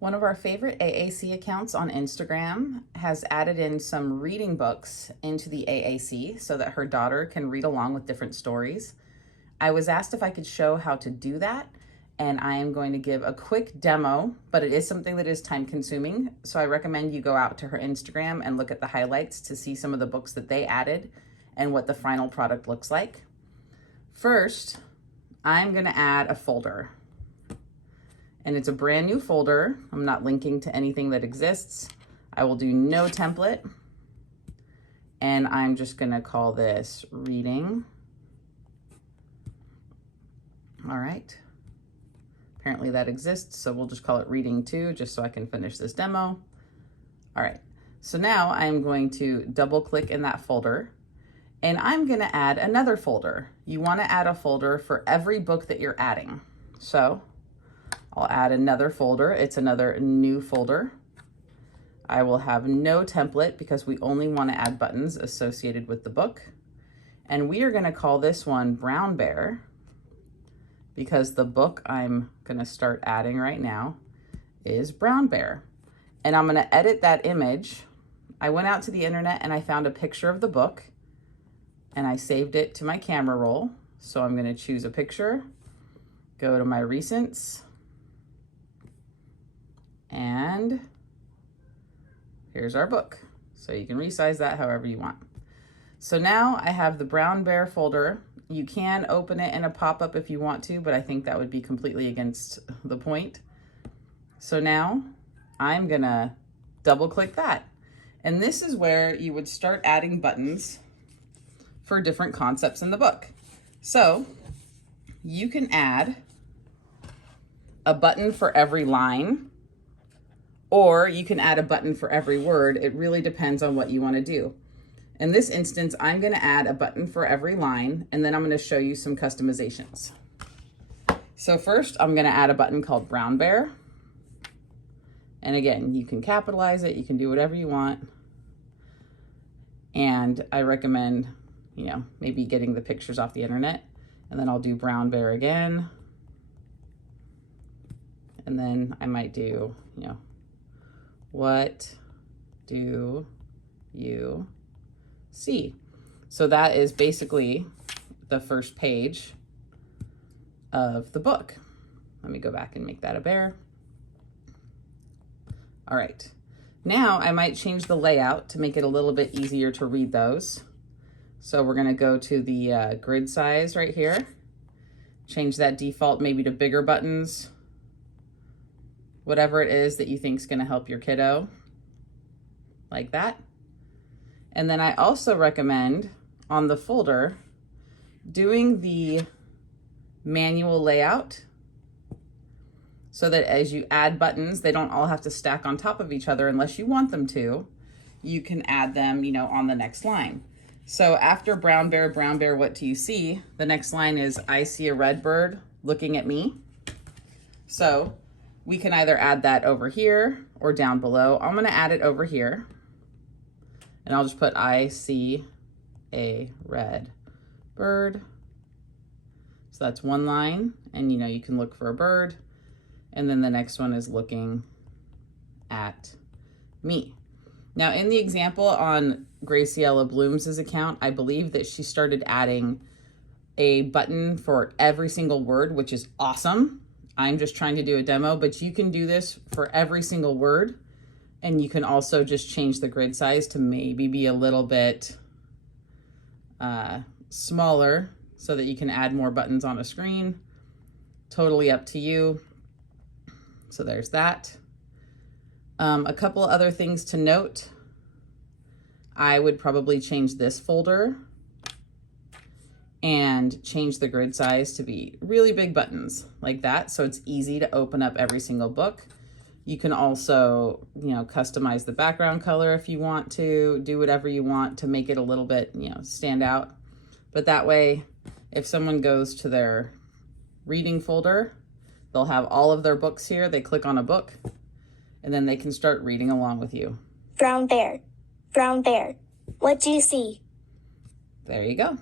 One of our favorite AAC accounts on Instagram has added in some reading books into the AAC so that her daughter can read along with different stories. I was asked if I could show how to do that, and I am going to give a quick demo, but it is something that is time consuming. So I recommend you go out to her Instagram and look at the highlights to see some of the books that they added and what the final product looks like. First, I'm gonna add a folder. And it's a brand new folder. I'm not linking to anything that exists. I will do no template. And I'm just gonna call this reading. All right. Apparently that exists, so we'll just call it reading 2, just so I can finish this demo. All right, so now I'm going to double click in that folder, and I'm gonna add another folder. You wanna add a folder for every book that you're adding. So I'll add another folder. It's another new folder. I will have no template because we only want to add buttons associated with the book. And we are going to call this one Brown Bear because the book I'm going to start adding right now is Brown Bear. And I'm going to edit that image. I went out to the internet and I found a picture of the book and I saved it to my camera roll. So I'm going to choose a picture, go to my recents, and here's our book. So you can resize that however you want. So now I have the Brown Bear folder. You can open it in a pop-up if you want to, but I think that would be completely against the point. So now I'm gonna double click that. And this is where you would start adding buttons for different concepts in the book. So you can add a button for every line, or you can add a button for every word. It really depends on what you want to do. In this instance, I'm going to add a button for every line, and then I'm going to show you some customizations. So first, I'm going to add a button called Brown Bear. And again, you can capitalize it, you can do whatever you want. And I recommend, maybe getting the pictures off the internet. And then I'll do Brown Bear again. And then I might do, what do you see? So that is basically the first page of the book. Let me go back and make that a bear. All right, now I might change the layout to make it a little bit easier to read those. So we're gonna go to the grid size right here, change that default maybe to bigger buttons, whatever it is that you think is going to help your kiddo, like that. And then I also recommend on the folder doing the manual layout so that as you add buttons, they don't all have to stack on top of each other unless you want them to. You can add them, on the next line. So after Brown Bear, what do you see? The next line is, I see a red bird looking at me. So we can either add that over here or down below. I'm going to add it over here. And I'll just put, I see a red bird. So that's one line. And you can look for a bird. And then the next one is looking at me. Now in the example on Graciela Bloom's account, I believe that she started adding a button for every single word, which is awesome. I'm just trying to do a demo, but you can do this for every single word. And you can also just change the grid size to maybe be a little bit smaller so that you can add more buttons on a screen. Totally up to you. So there's that. A couple other things to note. I would probably change this folder and change the grid size to be really big buttons like that. So it's easy to open up every single book. You can also, customize the background color if you want to, do whatever you want to make it a little bit, stand out. But that way, if someone goes to their reading folder, they'll have all of their books here. They click on a book and then they can start reading along with you. Brown Bear, what do you see? There you go.